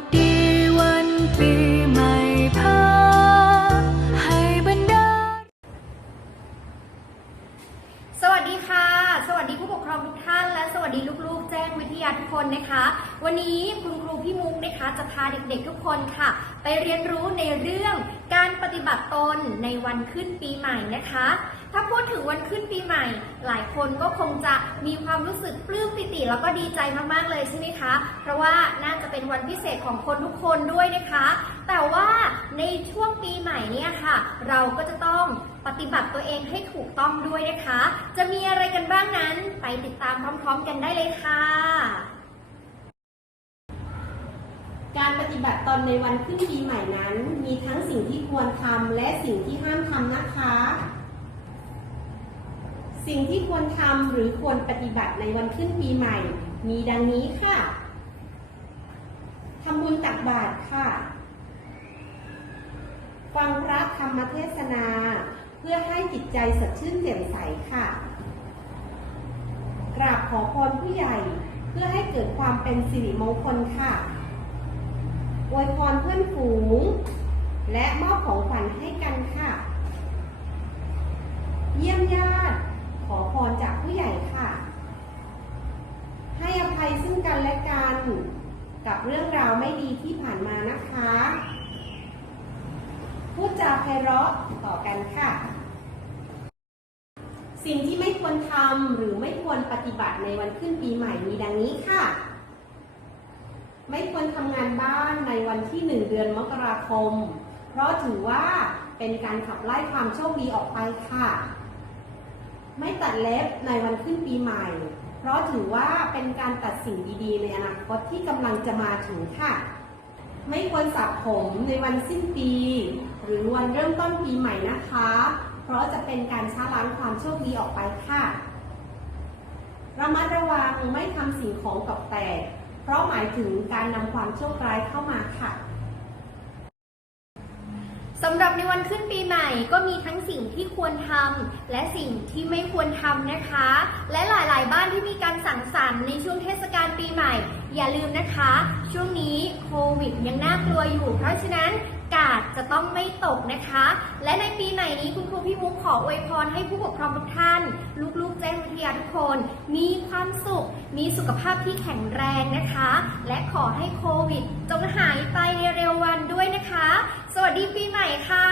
สดีวั วัสดีลูกๆ แจ้งวิทยาทุกคนนะคะ วันนี้คุณครูพี่มุกนะคะจะพาเด็กๆทุกคนค่ะ ไปเรียนรู้ในเรื่องการปฏิบัติตนในวันขึ้นปีใหม่นะคะ ถ้าพูดถึงวันขึ้นปีใหม่ หลายคนก็คงจะมีความรู้สึกปลื้มปิติแล้วก็ดีใจมากๆเลยใช่ไหมคะ เพราะว่าน่าจะเป็นวันพิเศษของคนทุกคนด้วยนะคะ ในช่วงปีใหม่เนี่ยค่ะ เราก็จะต้องปฏิบัติตัวเองให้ถูกต้องด้วยนะคะ จะมีอะไรกันบ้างนั้นไปติดตามพร้อมๆกันได้เลยค่ะ การปฏิบัติตนในวันขึ้นปีใหม่นั้น มีทั้งสิ่งที่ควรทำและสิ่งที่ห้ามทำนะคะ สิ่งที่ควรทำหรือควรปฏิบัติในวันขึ้นปีใหม่ มีดังนี้ค่ะทำบุญตักบาตรค่ะ ฟังพระธรรมเทศนา เพื่อให้จิตใจสดชื่นแจ่มใสค่ะ กราบขอพรผู้ใหญ่เพื่อให้เกิดความเป็นสิริมงคลค่ะอวยพรเพื่อนฝูง และมอบของขวัญให้กันค่ะ เยี่ยมญาติ ขอพรจากผู้ใหญ่ค่ะ ให้อภัยซึ่งกันและกัน กับเรื่องราวไม่ดีที่ผ่านมานะคะ พูดจาไพเราะต่อกันค่ะ สิ่งที่ไม่ควรทำหรือไม่ควรปฏิบัติในวันขึ้นปีใหม่มีดังนี้ค่ะ ไม่ควรทำงานบ้านในวันที่1เดือนมกราคม เพราะถือว่าเป็นการขับไล่ความโชคดีออกไปค่ะ ไม่ตัดเล็บในวันขึ้นปีใหม่ เพราะถือว่าเป็นการตัดสิ่งดีๆ ในอนาคตที่กำลังจะมาถึงค่ะ ไม่ควรสระผมในวันสิ้นปี หรือวันเริ่มต้นปีใหม่นะคะ เพราะจะเป็นการช้าล้างความโชคดีออกไปค่ะ ระมัดระวังไม่ทำสิ่งของตกแตก เพราะหมายถึงการนำความโชคร้ายเข้ามาค่ะสำหรับในวันขึ้นปีใหม่ก็มีทั้งสิ่งที่ควรทำและสิ่งที่ไม่ควรทำนะคะ และหลายๆ บ้านที่มีการสังสรรค์ในช่วงเทศกาล ใหม่ อย่าลืมนะคะ ช่วงนี้โควิดยังน่ากลัวอยู่ เพราะฉะนั้นกาดจะต้องไม่ตกนะคะ และในปีใหม่นี้คุณครูพี่มุกขออวยพรให้ผู้ปกครองทุกท่าน ลูกๆแจ้งวิทยาทุกคน มีความสุข มีสุขภาพที่แข็งแรงนะคะ และขอให้โควิดจงหายไปในเร็ววันด้วยนะคะ สวัสดีปีใหม่ค่ะ